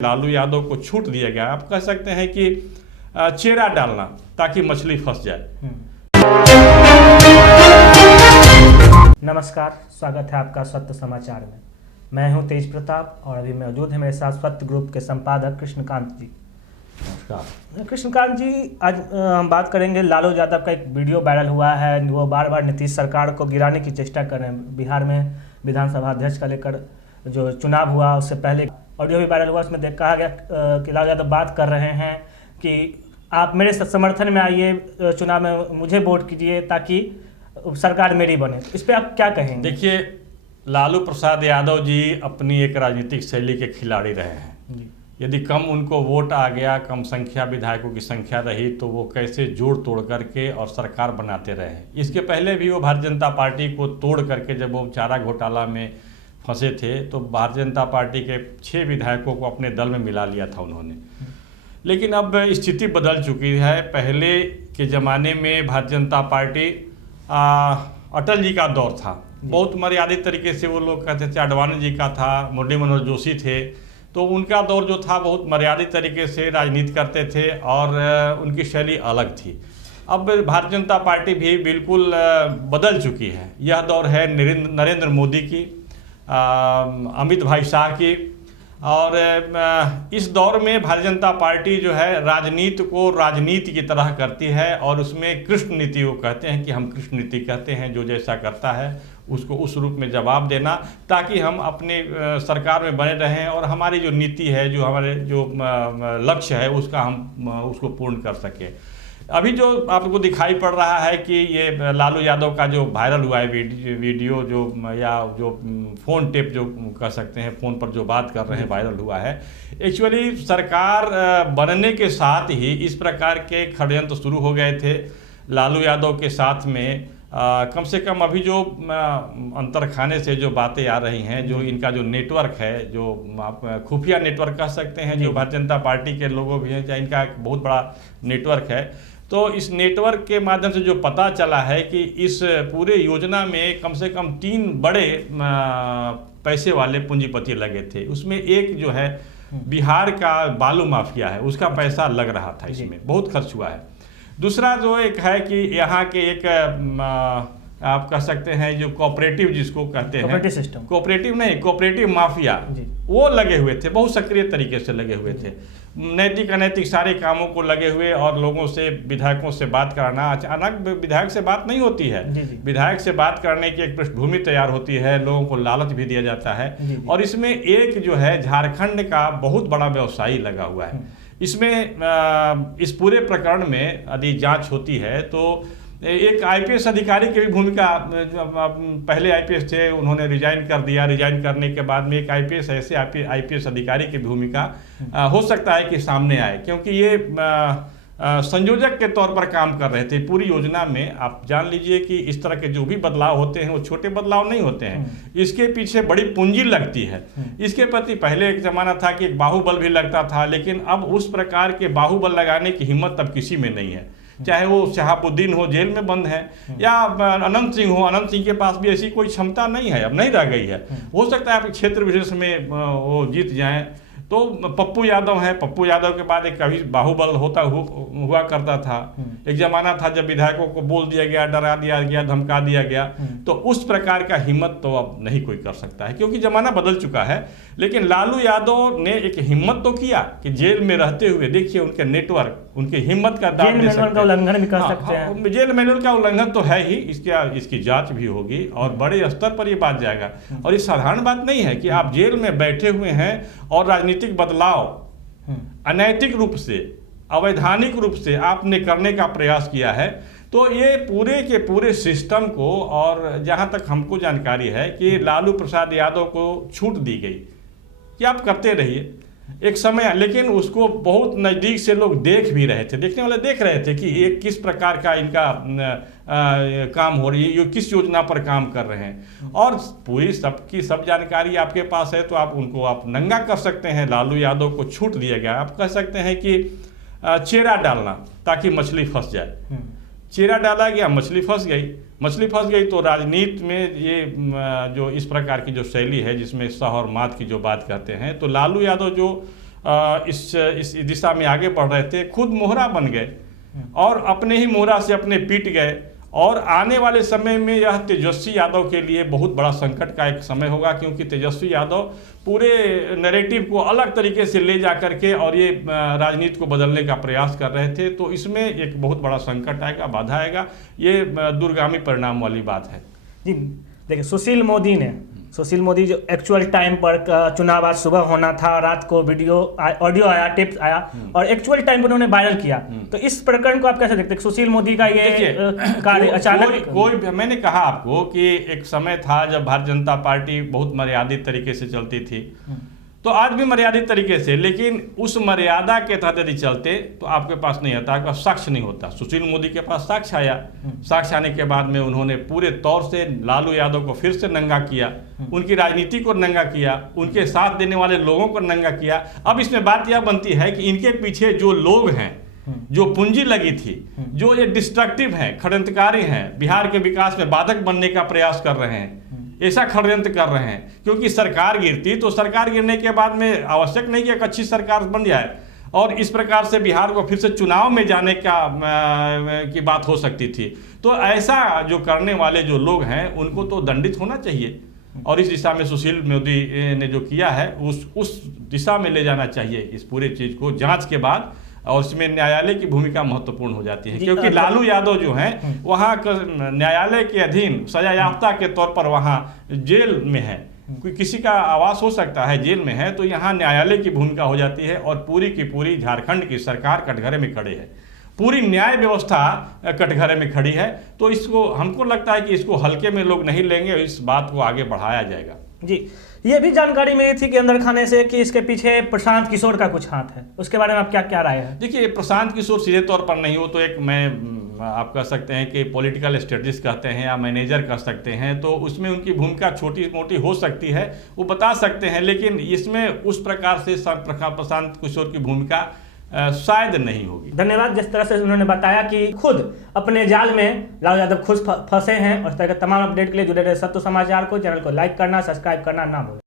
लालू यादव को छूट दिया गया। आप कह सकते हैं कि चेहरा डालना ताकि मछली फंस जाए। नमस्कार, स्वागत है आपका सत्य समाचार में। मैं हूं तेज प्रताप और अभी मौजूद है मेरे साथ सत्य ग्रुप के संपादक कृष्णकांत जी। नमस्कार कृष्णकांत जी, आज हम बात करेंगे लालू यादव का एक वीडियो वायरल हुआ है। वो बार बार नीतीश सरकार को गिराने की चेष्टा कर रहे हैं। बिहार में विधानसभा अध्यक्ष का लेकर जो चुनाव हुआ उससे पहले ऑडियो भी वायरल हुआ, उसमें कहा गया कि लालू यादव बात कर रहे हैं कि आप मेरे समर्थन में आइए, चुनाव में मुझे वोट कीजिए ताकि सरकार मेरी बने। इस पर आप क्या कहेंगे? देखिए, लालू प्रसाद यादव जी अपनी एक राजनीतिक शैली के खिलाड़ी रहे हैं जी। यदि कम उनको वोट आ गया, कम संख्या विधायकों की संख्या रही, तो वो कैसे जोड़ तोड़ करके और सरकार बनाते रहे। इसके पहले भी वो भारतीय जनता पार्टी को तोड़ करके जब वो चारा घोटाला में फंसे थे तो भारतीय जनता पार्टी के 6 विधायकों को अपने दल में मिला लिया था उन्होंने। लेकिन अब स्थिति बदल चुकी है। पहले के ज़माने में भारतीय जनता पार्टी अटल जी का दौर था, बहुत मर्यादित तरीके से वो लोग कहते थे। आडवाणी जी का था, मुरली मनोहर जोशी थे, तो उनका दौर जो था बहुत मर्यादित तरीके से राजनीति करते थे और उनकी शैली अलग थी। अब भारतीय जनता पार्टी भी बिल्कुल बदल चुकी है। यह दौर है नरेंद्र मोदी की, अमित भाई शाह की, और इस दौर में भारतीय जनता पार्टी जो है राजनीति को राजनीति की तरह करती है और उसमें कृष्ण नीति वो कहते हैं कि हम कृष्ण नीति कहते हैं। जो जैसा करता है उसको उस रूप में जवाब देना ताकि हम अपने सरकार में बने रहें और हमारी जो नीति है, जो हमारे जो लक्ष्य है उसका हम उसको पूर्ण कर सकें। अभी जो आपको दिखाई पड़ रहा है कि ये लालू यादव का जो वायरल हुआ है वीडियो जो या जो फ़ोन टेप जो कह सकते हैं, फ़ोन पर जो बात कर रहे हैं वायरल हुआ है, एक्चुअली सरकार बनने के साथ ही इस प्रकार के षड्यंत्र शुरू हो गए थे लालू यादव के साथ में। कम से कम अभी जो अंतरखाने से जो बातें आ रही हैं, जो इनका जो नेटवर्क है, जो आप खुफिया नेटवर्क कह सकते हैं, जो भारतीय जनता पार्टी के लोगों भी हैं, चाहे इनका एक बहुत बड़ा नेटवर्क है। तो इस नेटवर्क के माध्यम से जो पता चला है कि इस पूरे योजना में कम से कम 3 बड़े पैसे वाले पूंजीपति लगे थे। उसमें एक जो है बिहार का बालू माफिया है, उसका पैसा लग रहा था, इसमें बहुत खर्च हुआ है। दूसरा जो एक है कि यहाँ के एक आप कह सकते हैं जो कोऑपरेटिव जिसको कहते हैं, सिस्टम, कोऑपरेटिव नहीं, कोऑपरेटिव माफिया, वो लगे हुए थे, बहुत सक्रिय तरीके से लगे हुए थे। नैतिक अनैतिक सारे कामों को लगे हुए और लोगों से, विधायकों से बात कराना। अचानक विधायक से बात नहीं होती है, विधायक से बात करने की एक पृष्ठभूमि तैयार होती है, लोगों को लालच भी दिया जाता है। और इसमें एक जो है झारखंड का बहुत बड़ा व्यवसायी लगा हुआ है। इसमें इस पूरे प्रकरण में यदि जांच होती है तो एक आईपीएस अधिकारी की भी भूमिका, पहले आईपीएस थे, उन्होंने रिजाइन कर दिया। रिजाइन करने के बाद में एक आईपीएस ऐसे आईपीएस अधिकारी की भूमिका हो सकता है कि सामने आए, क्योंकि ये संयोजक के तौर पर काम कर रहे थे पूरी योजना में। आप जान लीजिए कि इस तरह के जो भी बदलाव होते हैं वो छोटे बदलाव नहीं होते हैं, इसके पीछे बड़ी पूंजी लगती है। इसके प्रति पहले एक ज़माना था कि एक बाहुबल भी लगता था, लेकिन अब उस प्रकार के बाहुबल लगाने की हिम्मत अब किसी में नहीं है। चाहे वो शहाबुद्दीन हो, जेल में बंद है, या अनंत सिंह हो, अनंत सिंह के पास भी ऐसी कोई क्षमता नहीं है, अब नहीं रह गई है। हो सकता है आपके क्षेत्र विशेष में वो जीत जाएं। तो पप्पू यादव है, पप्पू यादव के बाद एक कभी बाहुबल हुआ करता था। एक जमाना था जब विधायकों को बोल दिया गया, डरा दिया गया, धमका दिया गया, तो उस प्रकार का हिम्मत तो अब नहीं कोई कर सकता है, क्योंकि जमाना बदल चुका है। लेकिन लालू यादव ने एक हिम्मत तो किया कि जेल में रहते हुए, देखिए उनके नेटवर्क, उनकी हिम्मत का दाम दे सकते हैं, उल्लंघन भी कर सकते हैं। जेल मैनुअल का उल्लंघन तो है ही, इसकी जांच भी होगी और बड़े स्तर पर ये बात जाएगा। और ये साधारण बात नहीं है कि आप जेल में बैठे हुए हैं और राजनीतिक बदलाव अनैतिक रूप से, अवैधानिक रूप से आपने करने का प्रयास किया है। तो ये पूरे के पूरे सिस्टम को, और जहाँ तक हमको जानकारी है कि लालू प्रसाद यादव को छूट दी गई कि आप करते रहिए एक समय, लेकिन उसको बहुत नज़दीक से लोग देख भी रहे थे, देखने वाले देख रहे थे कि ये किस प्रकार का इनका काम हो रही है, ये किस योजना पर काम कर रहे हैं। और पूरी सबकी सब जानकारी आपके पास है तो आप उनको आप नंगा कर सकते हैं। लालू यादव को छूट दिया गया। आप कह सकते हैं कि चेहरा डालना ताकि मछली फंस जाए। चेहरा डाला गया, मछली फंस गई। मछली फंस गई तो राजनीति में ये जो इस प्रकार की जो शैली है जिसमें सह और मात की जो बात कहते हैं, तो लालू यादव जो इस दिशा में आगे बढ़ रहे थे, खुद मोहरा बन गए और अपने ही मोहरा से अपने पीट गए। और आने वाले समय में यह तेजस्वी यादव के लिए बहुत बड़ा संकट का एक समय होगा, क्योंकि तेजस्वी यादव पूरे नैरेटिव को अलग तरीके से ले जा करके और ये राजनीति को बदलने का प्रयास कर रहे थे। तो इसमें एक बहुत बड़ा संकट आएगा, बाधा आएगा, ये दूरगामी परिणाम वाली बात है। जी देखिए, सुशील मोदी जो एक्चुअल टाइम पर चुनाव आज सुबह होना था, रात को ऑडियो आया, टिप्स आया और एक्चुअल टाइम पर उन्होंने वायरल किया। तो इस प्रकरण को आप कैसे देखते हैं? सुशील मोदी का ये कार्य अचानक मैंने कहा आपको कि एक समय था जब भारतीय जनता पार्टी बहुत मर्यादित तरीके से चलती थी, तो आज भी मर्यादित तरीके से, लेकिन उस मर्यादा के तहत यदि चलते तो आपके पास नहीं आता, आपके पास साक्ष्य नहीं होता। सुशील मोदी के पास साक्ष्य आया, साक्ष्य आने के बाद में उन्होंने पूरे तौर से लालू यादव को फिर से नंगा किया, उनकी राजनीति को नंगा किया, उनके साथ देने वाले लोगों को नंगा किया। अब इसमें बात यह बनती है कि इनके पीछे जो लोग हैं, जो पूंजी लगी थी, जो ये डिस्ट्रक्टिव हैं, षड्यंत्रकारी हैं, बिहार के विकास में बाधक बनने का प्रयास कर रहे हैं, ऐसा षड्यंत्र कर रहे हैं। क्योंकि सरकार गिरती तो सरकार गिरने के बाद में आवश्यक नहीं कि एक अच्छी सरकार बन जाए और इस प्रकार से बिहार को फिर से चुनाव में जाने की बात हो सकती थी। तो ऐसा जो करने वाले जो लोग हैं उनको तो दंडित होना चाहिए और इस दिशा में सुशील मोदी ने जो किया है उस दिशा में ले जाना चाहिए इस पूरे चीज़ को, जांच के बाद। और इसमें न्यायालय की भूमिका महत्वपूर्ण हो जाती है, क्योंकि लालू यादव जो हैं वहाँ न्यायालय के अधीन सजा याफ्ता के तौर पर वहाँ जेल में है। कोई किसी का आवास हो सकता है, जेल में है, तो यहाँ न्यायालय की भूमिका हो जाती है और पूरी की पूरी झारखंड की सरकार कटघरे में खड़े है, पूरी न्याय व्यवस्था कटघरे में खड़ी है। तो इसको हमको लगता है कि इसको हल्के में लोग नहीं लेंगे, इस बात को आगे बढ़ाया जाएगा। जी, ये भी जानकारी मिली थी कि अंदर खाने से कि इसके पीछे प्रशांत किशोर का कुछ हाथ है, उसके बारे में आप क्या राय है? देखिए, प्रशांत किशोर सीधे तौर पर नहीं, वो तो एक आप कह सकते हैं कि पॉलिटिकल स्ट्रेटजिस्ट कहते हैं या मैनेजर कह सकते हैं, तो उसमें उनकी भूमिका छोटी मोटी हो सकती है, वो बता सकते हैं, लेकिन इसमें उस प्रकार से प्रशांत किशोर की भूमिका शायद नहीं होगी। धन्यवाद। जिस तरह से उन्होंने बताया कि खुद अपने जाल में लालू यादव खुद फंसे हैं और इस तरह के तमाम अपडेट के लिए जुड़े रहे सत्य समाचार को, चैनल को लाइक करना, सब्सक्राइब करना ना भूलें।